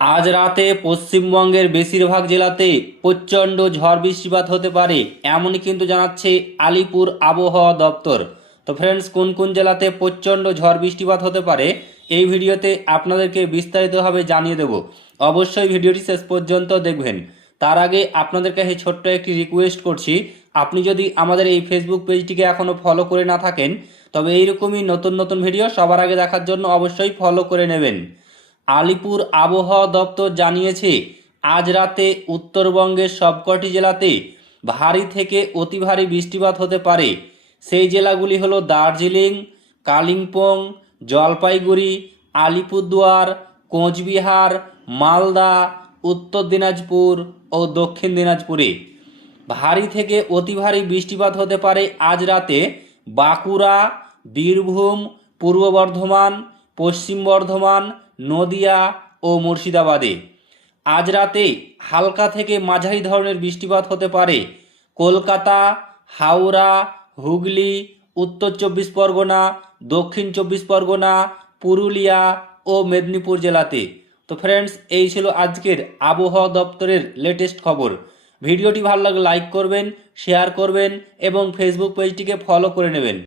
আজ রাতে পশ্চিমবঙ্গের বেশিরভাগ জেলাতে প্রচণ্ড ঝড় বৃষ্টিপাত হতে পারে, এমনই কিন্তু জানাচ্ছে আলিপুর আবহাওয়া দপ্তর। তো ফ্রেন্ডস, কোন কোন জেলাতে প্রচণ্ড ঝড় বৃষ্টিপাত হতে পারে এই ভিডিওতে আপনাদেরকে বিস্তারিতভাবে জানিয়ে দেব। অবশ্যই ভিডিওটি শেষ পর্যন্ত দেখবেন। তার আগে আপনাদের কাছে ছোট্ট একটি রিকোয়েস্ট করছি, আপনি যদি আমাদের এই ফেসবুক পেজটিকে এখনও ফলো করে না থাকেন তবে এইরকমই নতুন নতুন ভিডিও সবার আগে দেখার জন্য অবশ্যই ফলো করে নেবেন। আলিপুর আবহাওয়া দপ্তর জানিয়েছে, আজ রাতে উত্তরবঙ্গের সবকটি জেলাতে ভারী থেকে অতি ভারী বৃষ্টিপাত হতে পারে। সেই জেলাগুলি হলো দার্জিলিং, কালিম্পং, জলপাইগুড়ি, আলিপুরদুয়ার, কোচবিহার, মালদা, উত্তর দিনাজপুর ও দক্ষিণ দিনাজপুরে। ভারী থেকে অতি ভারী বৃষ্টিপাত হতে পারে আজ রাতে বাঁকুড়া, বীরভূম, পূর্ব বর্ধমান, পশ্চিম বর্ধমান, নদিয়া ও মুর্শিদাবাদে। আজ রাতে হালকা থেকে মাঝারি ধরনের বৃষ্টিপাত হতে পারে কলকাতা, হাওড়া, হুগলি, উত্তর চব্বিশ পরগনা, দক্ষিণ চব্বিশ পরগনা, পুরুলিয়া ও মেদিনীপুর জেলাতে। তো ফ্রেন্ডস, এই ছিল আজকের আবহাওয়া দপ্তরের লেটেস্ট খবর। ভিডিওটি ভালো লাগলে লাইক করবেন, শেয়ার করবেন এবং ফেসবুক পেজটিকে ফলো করে নেবেন।